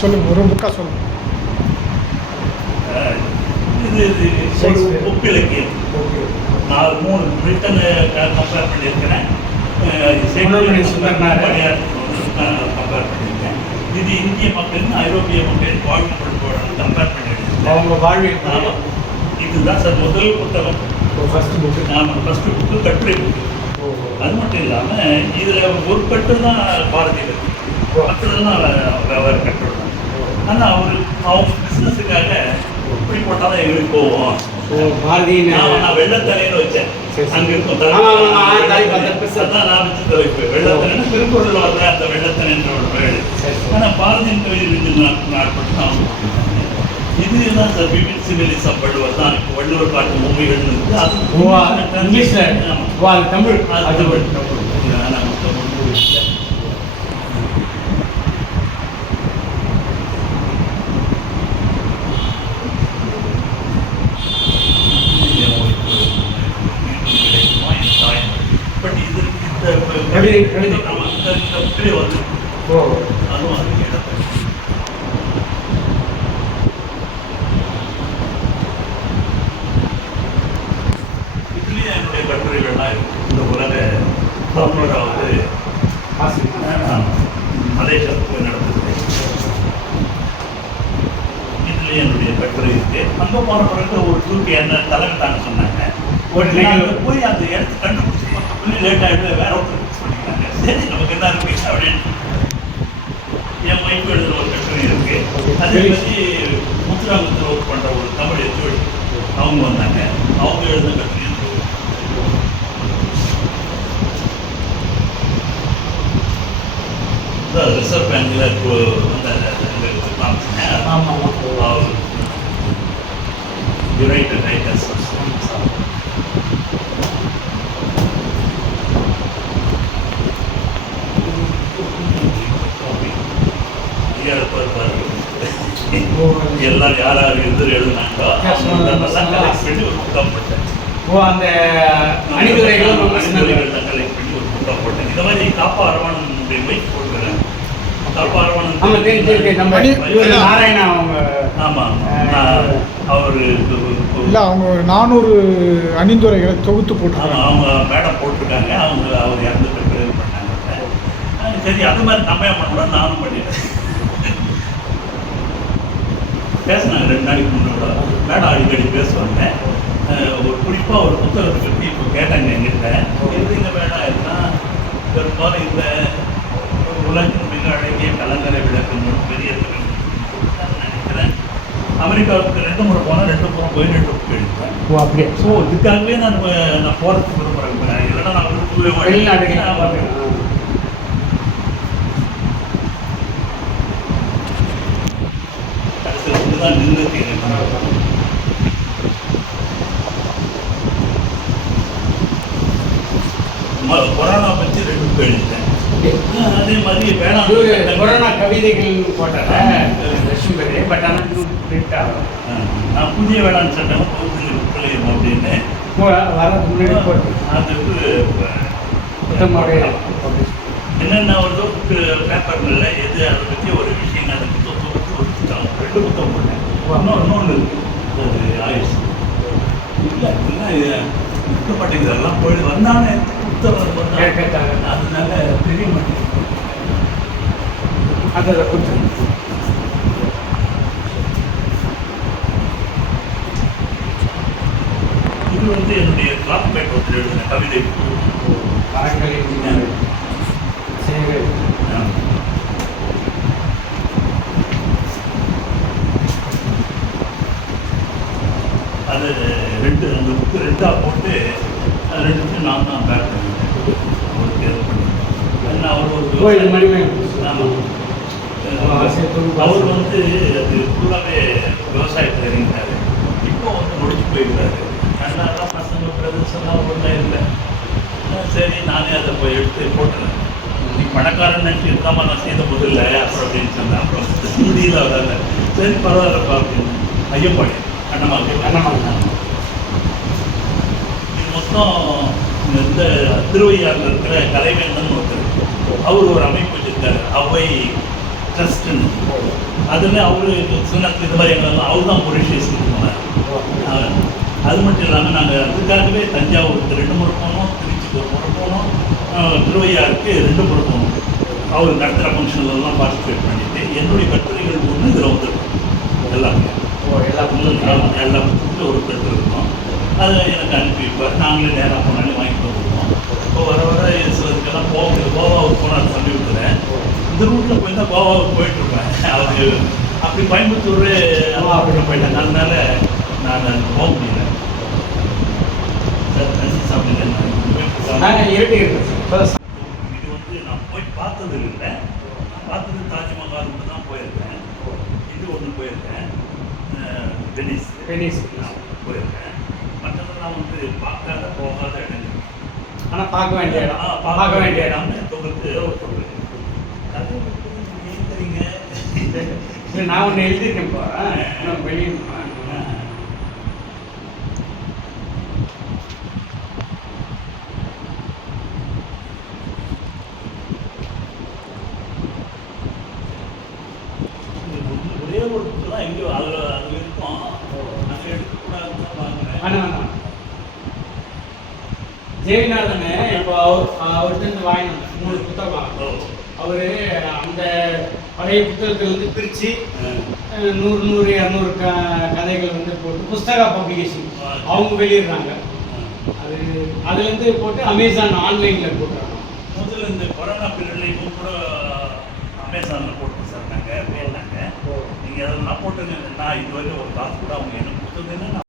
சொல்லுங்கள், ஒரு புக்காக சொல்லுங்கள். இது ஒப்பிலக்கியம். நான் 3 பிரிட்டனை கம்பேர் பண்ணியிருக்கிறேன், கம்பேர் பண்ணியிருக்கேன். இது இந்திய மக்கள் ஐரோப்பிய மக்கள் வாழ்க்கை கம்பேர் பண்ணியிருக்கேன். அவங்க வாழ்வில் இதுதான் சார் முதல் புத்தகம். First book. ஆமாம், ஃபஸ்ட்டு புக்கு கட்டுரை புக்கு. அது மட்டும் இல்லாமல் இதில் ஒரு கட்டு தான் பாரதியார், மற்றதெல்லாம் வேறு கட்டுரை தான். ஆனால் அவங்க பிஸ்னஸுக்காக இப்படி போட்டால் எங்களுக்கு போவோம். நான் வெள்ளத்தலைன்னு வச்சேன், அங்கே இருக்கும் அதான் நான் வச்சு தலைப்பு வெள்ளத்தலை. திருக்குறள் வர்ற அந்த வெள்ளத்தலைன்ற ஒரு வேடு. ஆனால் பாரதியின் கவிதை நாட்பட்டு தான் இதுதான் சார் விவிட் சிவிலிசம். வள்ளுவர் தான் வள்ளுவர் காட்டும் உண்மைகள் இருக்குது. அது தமிழ் பட் இது வந்து அதுவும் அது என்னுடைய கட்டுரைகள்லாம் இருக்குது. இந்த உலக 11வது மலேசியாவுக்கு நடந்தது. இதுலேயே என்னுடைய கட்டுரை இருக்கு. அங்கே போன பிறகு ஒரு தூக்கி என்ன தலைமைட்டாங்க சொன்னாங்க. ஒரு நீங்கள் போய் அந்த இடத்த கண்டுபிடிச்சி 10 புள்ளி லேட் ஆகிட்டு வேற ஒருத்தர் ஃபிக்ஸ் பண்ணிக்கிறாங்க. சரி, நமக்கு என்ன இருக்கு அப்படின்னு என் மைப்பு எழுதுகிற ஒரு கட்டுரை இருக்கு. அதே மாதிரி முத்துராமத்தில் ஒர்க் பண்ணுற ஒரு தமிழ் எச்சோடி அவங்க வந்தாங்க. அவங்க எழுதுன கட்டுரை ரிசர்வ் பேங்கில் யுனைடெட் ரைட்டர்ஸ் எல்லாரும் யார் யார் எதிர் எழுதுனாங்களோ கலெக்ட் பண்ணி ஒரு புத்தகம் போட்டேன். அந்த அணிந்துரைகள் கலெக்ட் பண்ணி ஒரு புத்தகம் போட்டேன். இந்த மாதிரி காப்பா அரவானுடைய மைக் போட்டுக்கிறேன். காப்பா அரவானன் நாராயணா அவங்க. ஆமாம், அவர் இல்லை, அவங்க ஒரு 400 அணிந்துரைகளை தொகுத்து போட்டு அவங்க மேடம் போட்டிருக்காங்க. அவர் இறந்துட்டு பண்ணாங்க. சரி, அது மாதிரி நம்ம ஏன் பண்ணக்கூடாது, நானும் பண்ணிடுறேன். பேசினாங்க 2 நாளைக்கு முன்னோட மேடம் அடிக்கடி பேசுவாங்க. ஒரு குறிப்பாக ஒரு புத்தகத்தை பற்றி இப்போ கேட்டாங்க எங்கிட்ட. எதுங்க மேடம் இருந்தால் பெரும்பாலும் இந்த உலகின் மிக அழகிய கலங்கரை விளக்கம் பெரிய நினைக்கிறேன். அமெரிக்காவுக்கு 2 முறை போனால் 2 முறை போய் 2 புக் எழுதுவேன். அப்படியே. ஸோ இதுக்காகவே நான் போகிறதுக்கு விரும்புகிறேன். இல்லைன்னா நான் விரும்பவே மாட்டேன். தான் நின்று கொரோனா பற்றி 2 புக் எழுதிட்டேன். அதே மாதிரி வேணாம் கொரோனா கவிதைகள் போட்டேன். பட் ஆனால் பிரிண்ட் ஆகும். நான் புதிய வேளாண் சட்டம் புத்தகம் அப்படின்னு வரதுக்கு முன்னாடி போட்டு அதுக்கு என்னென்ன ஒரு பேப்பர்களில் எது அதை பற்றி ஒரு விஷயம் அதுக்கு ஒரு புத்தகம் 2 புத்தகம் போட்டேன். இன்னொன்று இருக்குது, அது ஆயிடுச்சு. இல்லை அப்படின்னா இருக்க மாட்டேங்குது. அதெல்லாம் போயிட்டு வந்தானே புத்தகம் போட்டாங்க, அதனால தெரிய மாட்டேங்குது. அதை புத்தகம் இது வந்து என்னுடைய கிளாஸ்மேட் ஒருத்தர் எழுதின கவிதை. அது 2 அந்த புக்கு 2ஆக போட்டு 2 நான் தான் பேக் பண்ணிட்டேன். அவருக்கு ஹெல்ப் பண்ணிட்டேன். அவர் ஒரு ஆமாம், அவர் வந்து அது ஃபுல்லாகவே விவசாயத்தில் இறங்கிட்டார். இப்போ வந்து முடிச்சு போயிருக்காரு. அதனால பசங்க பிரதர்ஸ் எல்லாம் ஒன்றும் இல்லை. சரி, நானே அதை போய் எடுத்து போட்டுறேன். நீ பணக்காரன் நினச்சி இருக்காமல் நான் செய்த முதல்ல அப்புறம் அப்படின்னு சொன்னேன். அப்புறம் முடியல அவரால். சரி, பரவாயில்லப்பா அப்படின்னு. ஐயப்பாடி அண்ணமாங்க இது மொத்தம் இந்த திருவையாறில் இருக்கிற கலைவேந்தன் ஒருத்தர். அவர் ஒரு அமைப்பு வச்சிருக்காரு, அவை ட்ரஸ்ட்டுன்னு. அதில் அவரு சொன்ன இது மாதிரி எங்களெல்லாம் அவர் தான் மொரிஷியஸ் போனார். அது மட்டும் இல்லாமல் நாங்கள் அதுக்காகவே தஞ்சாவூருக்கு 2 முறை போனோம், திருச்சிக்கு 1 முறை போனோம், திருவையாருக்கு 2 முறை போனோம். அவர் நடத்துகிற ஃபங்க்ஷன்லாம் பார்ட்டிசிபேட் பண்ணிட்டு என்னுடைய கட்டுரைகள் ஒன்று இதில் வந்துருக்கும் எல்லாமே. எல்லா எல்லா புத்தகத்தில் ஒரு கட்டுரை இருக்கும். அதை எனக்கு அனுப்பி வைப்பார். நாங்களே நேராக போனாலும் வாங்கிட்டு வந்துருக்கோம். இப்போ வர வர சிலதுக்கெல்லாம் கோவாவுக்கு போனால் சமீபத்தில் இந்த ரூட்டில் போயிருந்தால் கோவாவுக்கு போயிட்டுருப்பேன். அது அப்படி கோயம்புத்தூர் அப்படி போயிட்டாங்க. அதனால நான் அது போக முடியல. நாங்கள் இருட்டி இருக்கோம் சார். இது வந்து நான் போய் பார்த்தது இல்லை. நான் பார்த்தது தாஜ்மஹால் மட்டும் தான் போயிருக்கேன். இது ஒன்று போயிருக்கேன், வெனிஸ் போயிருக்கேன். மற்றதெல்லாம் வந்து பார்க்காத போகாத இடங்கள். ஆனால் பார்க்க வேண்டிய இடம், பார்க்க வேண்டிய இடம் தொகுத்து கதை தெரியுங்க. இல்லை, நான் ஒன்று எழுதியிருக்கேன் இப்போ வெளியே. ஒரே ஒரு புக்கு தான் எங்கேயோ அதில் இருக்கும். நாங்கள் எடுக்கக்கூடாதுன்னு தான் பார்க்குறேன். ஆனால் ஜெயநாதனே இப்போ அவர்கிட்ட வாங்கினாங்க 3 புத்தகம். அவர் அந்த பழைய புத்தகத்திலேருந்து பிரித்து 100, 200 கதைகள் வந்து போட்டு புஸ்தக பப்ளிகேஷன் அவங்க வெளியிடுறாங்க. அதுலேருந்து போட்டு அமேசான் ஆன்லைனில் போட்டுறாங்க. முதல்ல இந்த கொரோனா பீரியட்லையும் கூட அமேசானில் போட்டு சார் நாங்கள் வேணாங்க. நீங்கள் அதெல்லாம் போட்டுங்க. நான் இதுவரை ஒரு காசு கூட அவங்க என்ன கொடுத்ததுன்னு